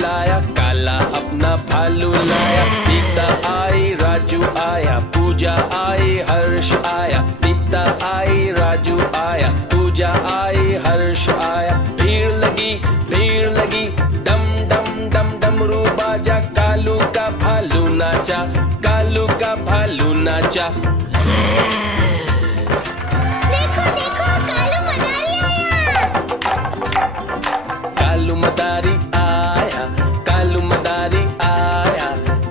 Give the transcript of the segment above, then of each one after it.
लाया, काला अपना भालू लाया। सीता आई, राजू आया, पूजा आई, हर्ष आया। सीता आई, राजू आया, पूजा आई, हर्ष आया। भीड़ लगी, डम डम डम डमरू बाजा। कालू का भालू नाचा, कालू का भालू नाचा। देखो देखो कालू मदारी आया। कालू मदारी आया, कालू मदारी आया।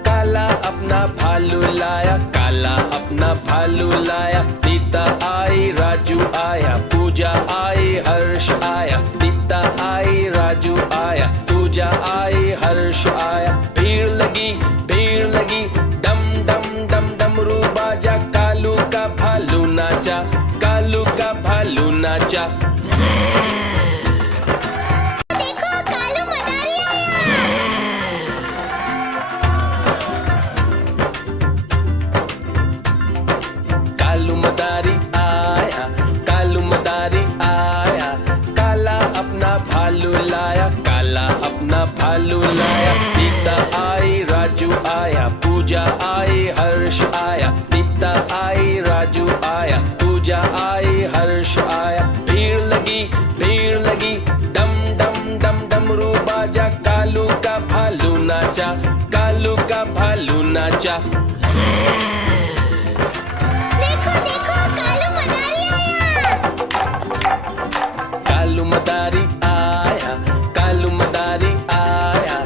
काला अपना भालू लाया, काला अपना भालू लाया। सीता आई, राजू आया, पूजा आई, हर्ष आया। सीता आई, राजू आया, पूजा आई, हर्ष आया। भीड़ लगी, डम डम डम डमरू बाजा। कालू का भालू नाचा, कालू का भालू नाचा। देखो कालू मदारी आया। कालू मदारी आया, कालू मदारी आया। काला अपना भालू लाया, काला अपना भालू लाया। सीता आई, राजू आया, पूजा आई, हर्ष आया। सीता आई, राजू आया, पूजा आई, हर्ष आया। भीड़ लगी, डम डम डम डमरू बाजा। कालू का भालू नाचा, कालू का भालू नाचा। देखो देखो कालू मदारी आया। कालू मदारी आया, कालू मदारी आया।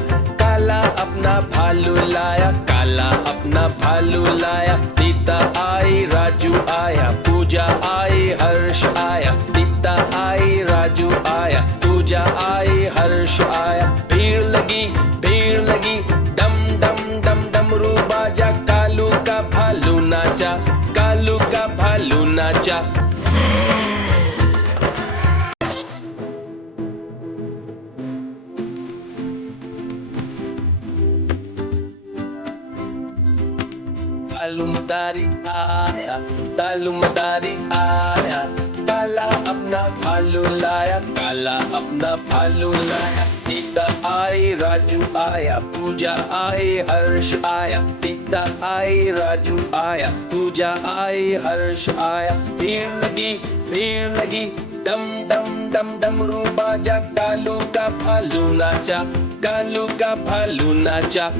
काला अपना भालू लाया, काला अपना भालू लाया। सीता आई, राजू आया, पूजा आई, हर्ष आया। सीता आई, राजू आया, पूजा आई, हर्ष आया। भीड़ लगी, डम डम डम डमरू बाजा। कालू का भालू नाचा, कालू का भालू नाचा। कालू मदारी आया, कालू मदारी आया। काला अपना भालू लाया, काला अपना भालू लाया। सीता आई, राजू आया, पूजा आई, हर्ष आया। सीता आई, राजू आया, पूजा आई, हर्ष आया। भीड़ लगी, डम डम डम डमरू बाजा। कालू का भालू नाचा, कालू का भालू नाचा।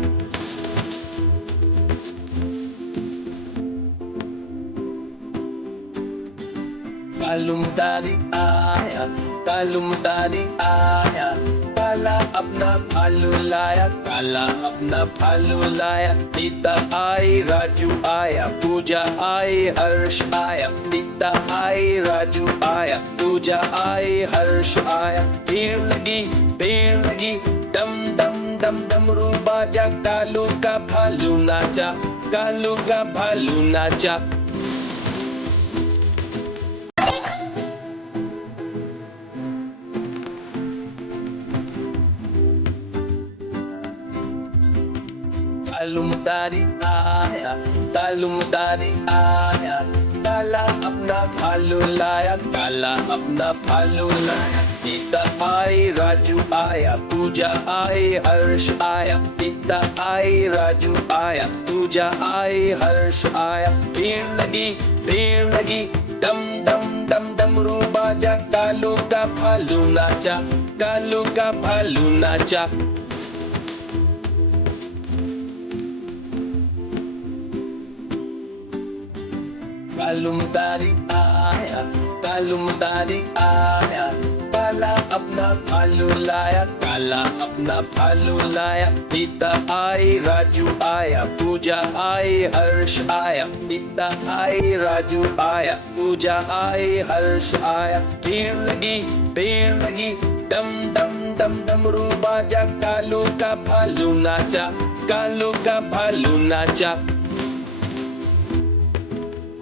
कालू मदारी आया, कालू मदारी आया। काला अपना भालू लाया, काला अपना भालू लाया। सीता आई, राजू आया, पूजा आई, हर्ष आया। सीता आई, राजू आया, पूजा आई, हर्ष आया। भीड़ लगी, डम डम डम डमरू बाजा। कालू का भालू नाचा, कालू का भालू नाचा। कालू मदारी आया, कालू मदारी आया। काला अपना भालू लाया, काला अपना भालू लाया। सीता आई, राजू आया, पूजा आई, हर्ष आया। सीता आई, राजू आया, पूजा आई, हर्ष आया। भीड़ लगी, डम डम डम डमरू बाजा। कालू का भालू नाचा, कालू का भालू नाचा। कालू मदारी आया, कालू मदारी आया। काला अपना भालू लाया, काला अपना भालू लाया। सीता आई, राजू आया, पूजा आई, हर्ष आया। सीता आई, राजू आया, पूजा आई, हर्ष आया। भीड़ लगी, डम डम डम डमरू बाजा। कालू का भालू नाचा, कालू का भालू नाचा।